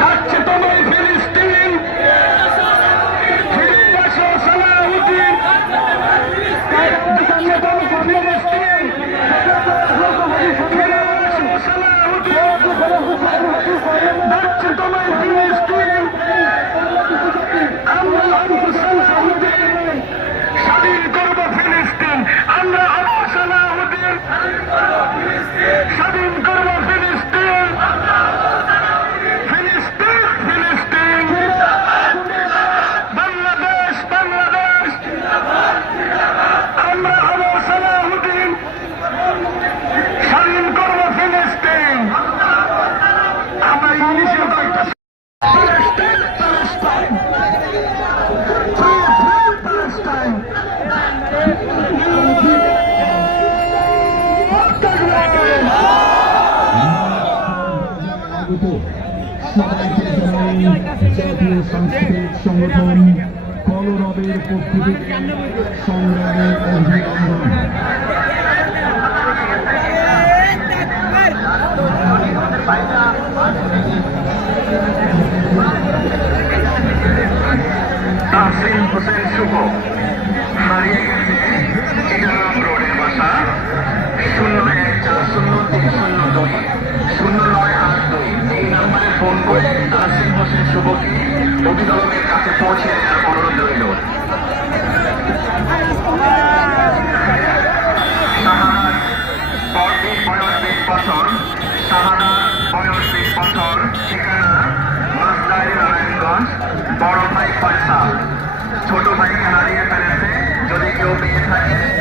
ডাকছে তোমায় ফিলিস্তিন। ফিরে এসো সালাউদ্দিন। ডাকছে তোমায় ফিলিস্তিন ডাকছে তোমায় ফিলিস্তিন। জাতীয় সাংস্কৃতিক সংগঠন কলরবের পক্ষ থেকে সংগ্রামের অভিনন্দন তাসিম হোসেন শুভ হারিয়ে গেছে চিটাগাং রোডের বাসা শূন্য চার শূন্য তিন শূন্য দুই শূন্য নয় আট দুই এই নাম্বারে ফোন করে তাসিম হোসেন শুভকে অভিভাবকের কাছে পৌঁছে দেওয়ার অনুরোধ রইল বছর শাহানার বয়স বিশ বছর ঠিকানা মাসদারি নারায়ণগঞ্জ বড় ভাই ফয়সাল ছোট ভাইকে হারিয়ে ফেলেছে যদি কেউ পেয়ে থাকে